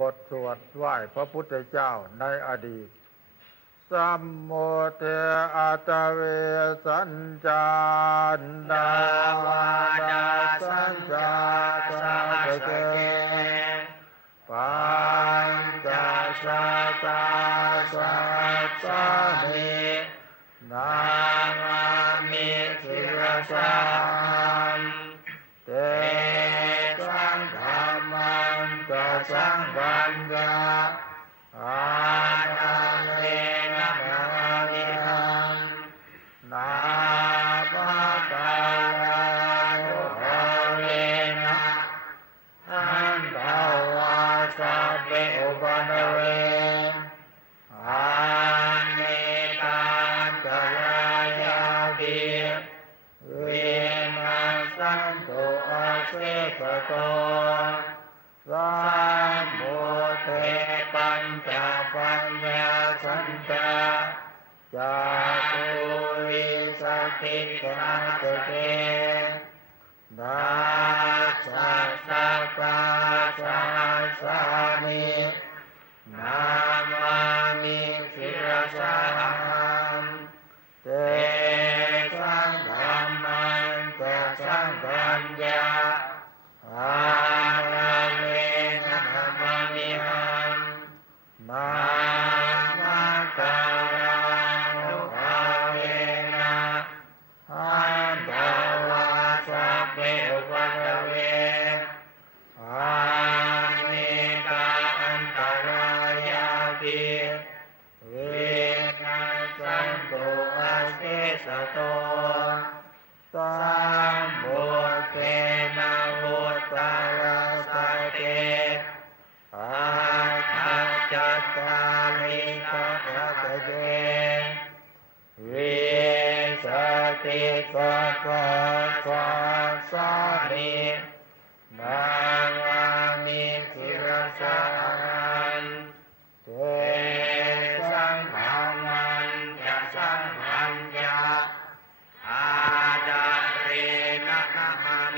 บทสวดไหว้พระพุทธเจ้าในอดีต สัมโมเทอาตเวสัญจารดาวาดาสัญจาสาเกปัญจชาตาสัจจานินา สังบัญญาอานาเลนะนามิหังนาปะกาลานุภาเวนะอันตาวาสัพเพอุปนเวอาเนตันตรายาภิเวนัสสันโตอาเสปโตสั จาตุวิสติกาเตเก เวนัสสันโตอาเสสโตสัมโมเทนะมุตตาราสเตอาทัจจตาริกะภะเกวิสติกะกะกะสานินา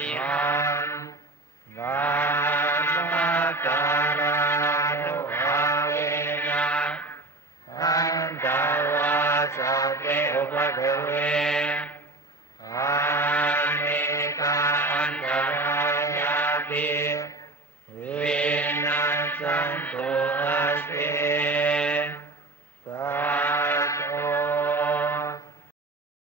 หิหังวามะจารานุภาเวนันตาวาสัเพอุปเทเวอานกันตรยาปิเวนัสันตอ